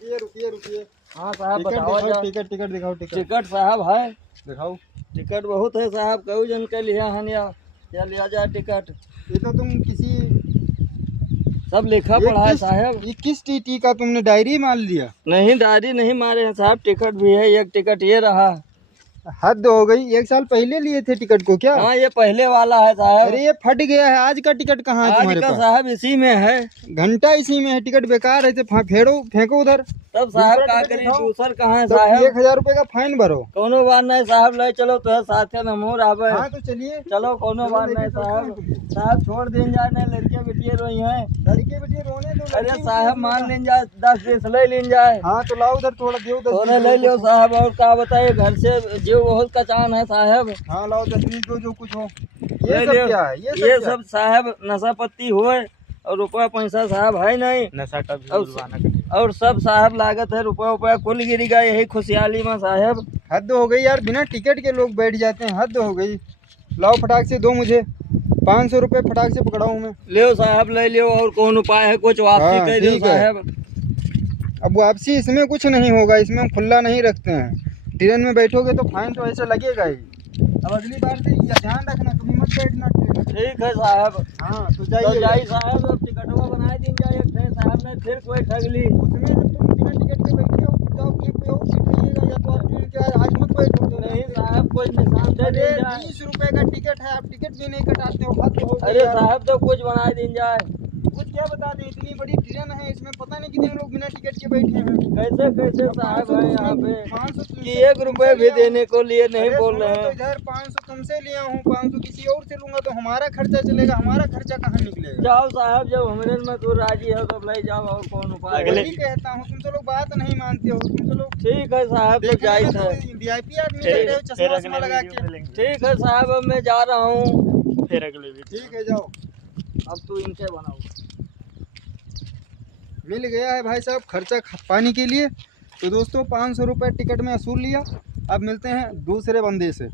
रुकिए रुकिए रुकिए। हाँ साहब टिकट बताओ दिखाओ, जा। टिकट टिकट दिखाओ, टिकट टिकट साहब है, दिखाओ। टिकट बहुत है साहब, कई जन के लिया हन या लिया जाए टिकट, ये तो तुम किसी सब लिखा ये पढ़ा है किस साहब। ये किस टीटी का तुमने डायरी मान लिया? नहीं डायरी नहीं मारे हैं साहब, टिकट भी है, एक टिकट ये रहा। हद हो गई, 1 साल पहले लिए थे टिकट को क्या? हाँ ये पहले वाला है साहब। अरे ये फट गया है, आज का टिकट कहाँ है आज तुम्हारे का पास? साहब इसी में है। घंटा इसी में है, टिकट बेकार है, फेंको फेंको उधर। तब साहब दूसरा का टिकट करिए, दिखाओ। दूसर कहाँ है तो साहब? 1000 रुपए का फाइन भरो। कोनो बात नहीं साहब, ले चलो तो साथ हमहू रहबे। हाँ तो चलिए, चलो कोनो चलो बात लेके नहीं चलते साहब। हैं तुमको। साहब छोड़ दिन जाए नहीं, लड़के बिटिए रोई हैं। लड़के बेटिए रोने दो, अरे लड़की साहब भी मान रोने लें जाए, 10-20 ले लें जाए। दो। हाँ तो लाओ उधर थोड़ा दो, 10 सोने ले लियो साहब, और क्या बताइए, घर से जो बहुत कचान है साहब। हाँ लाओ 10-20 दो, जो कुछ हो। ले ये सब लियो। क्या है? ये क्या है? सब साहब नशा पत्ती हुए और रुपया पैसा साहब है नहीं, नशा का और सब साहब लागत है, रुपया उपया कुल गिर गया यही खुशहाली में साहब। हद हो गई यार, बिना टिकट के लोग बैठ जाते हैं, हद हो गई। लाओ फटाक से दो मुझे, 500 रुपए फटाक से पकड़ाऊँ मैं। लियो साहब ले लियो, और कौन उपाय है कुछ वापसी हाँ, कर दो ठीक है। साहब। अब वापसी इसमें कुछ नहीं होगा, इसमें हम खुला नहीं रखते हैं। ट्रेन में बैठोगे तो फाइन तो ऐसे लगेगा ही। अब अगली बार से ये ध्यान रखना, कभी मत बैठना ट्रेन में। ठीक है साहब। हाँ तो तो जाइए। जाई साहब, अब टिकटवा बनाए दिन जाए एक ठे साहब ने, फिर कोई ठगली। उसमें जब तुम बिना टिकट के बैठे हो, जाओ फिर कोई और सीट लीजिएगा, या तो आप ट्रेन के आज मत बैठो। नहीं साहब कोई निशान दे अरे दिन जाए। 20 रुपए का टिकट है, आप टिकट भी नहीं कटाते हो, हद हो गई अरे यार। साहब तो कुछ बनाए दिन जाए। कुछ क्या बता दें, इतनी बड़ी ट्रेन है, इसमें पता नहीं कितने लोग बिना टिकट के बैठे हैं। कैसे कैसे साहब है यहाँ पे 500 कि 1 रुपए भी देने को लिए नहीं अरे बोल सुनो रहे तो हैं। इधर 500 तुमसे लिया हूँ, 500 किसी और से लूंगा तो हमारा खर्चा चलेगा, हमारा खर्चा कहाँ निकलेगा? जाओ साहब, जब हमरे में तू राजी है तो ले जाओ, और कौन उपाय है। वही कहता हूँ, तुम तो लोग बात नहीं मानते हो, तुम तो लोग ठीक है साहब, तो जाई था। वीआईपी आदमी बैठे हो, चश्मा वश्मा लगा के। ठीक है साहब, अब मैं जा रहा हूँ। फिर अगले भी ठीक है जाओ। अब तू इनसे बनाओ। मिल गया है भाई साहब खर्चा पानी के लिए। तो दोस्तों 500 रुपये टिकट में वसूल लिया। अब मिलते हैं दूसरे बंदे से।